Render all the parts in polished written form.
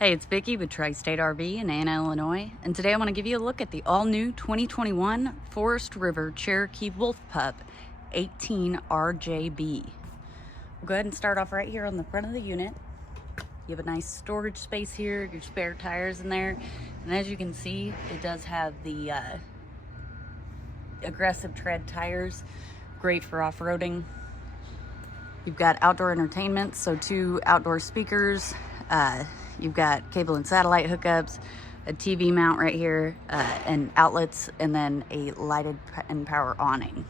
Hey, it's Vicki with Tri-State RV in Anna, Illinois, and today I want to give you a look at the all-new 2021 Forest River Cherokee Wolf Pup 18 RJB. We'll go ahead and start off right here on the front of the unit. You have a nice storage space here, your spare tires in there, and as you can see, it does have the aggressive tread tires, great for off-roading. You've got outdoor entertainment, so 2 outdoor speakers. You've got cable and satellite hookups, a TV mount right here, and outlets, and then a lighted and power awning.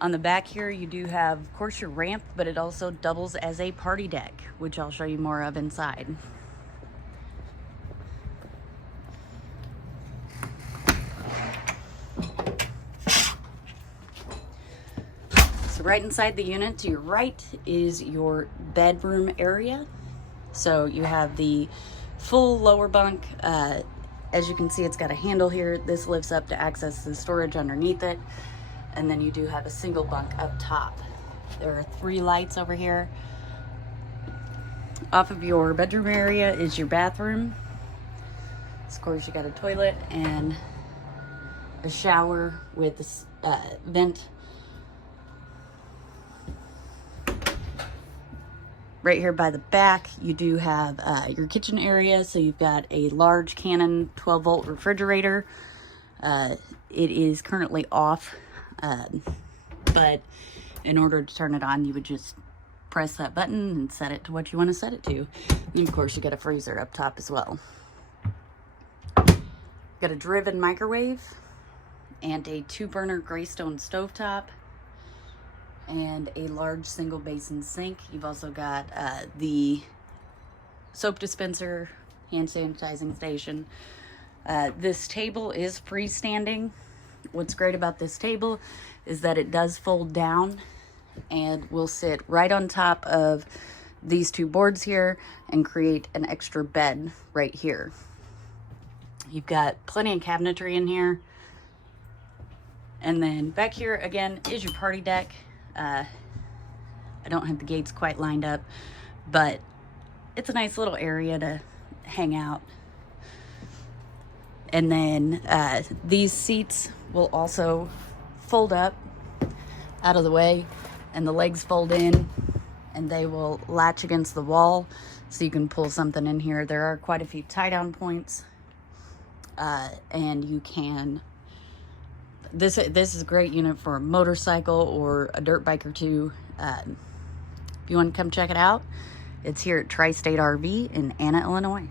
On the back here, you do have, of course, your ramp, but it also doubles as a party deck, which I'll show you more of inside. So right inside the unit to your right is your bedroom area. So you have the full lower bunk. As you can see, it's got a handle here. This lifts up to access the storage underneath it. And then you do have a single bunk up top. There are 3 lights over here. Off of your bedroom area is your bathroom. Of course, you got a toilet and a shower with this vent. Right here by the back, you do have your kitchen area. So you've got a large Canon 12-volt refrigerator. It is currently off, but in order to turn it on, you would just press that button and set it to what you want to set it to. And of course, you got a freezer up top as well. Got a driven microwave and a 2-burner Greystone stovetop, and a large single basin sink. You've also got the soap dispenser, hand sanitizing station. This table is freestanding. What's great about this table is that it does fold down and will sit right on top of these 2 boards here and create an extra bed right here. You've got plenty of cabinetry in here. And then back here again is your party deck. I don't have the gates quite lined up, but it's a nice little area to hang out. And then these seats will also fold up out of the way, and the legs fold in, and they will latch against the wall so you can pull something in here. There are quite a few tie-down points, and you can This is a great unit for a motorcycle or a dirt bike or 2. If you want to come check it out, it's here at Tri-State RV in Anna, Illinois.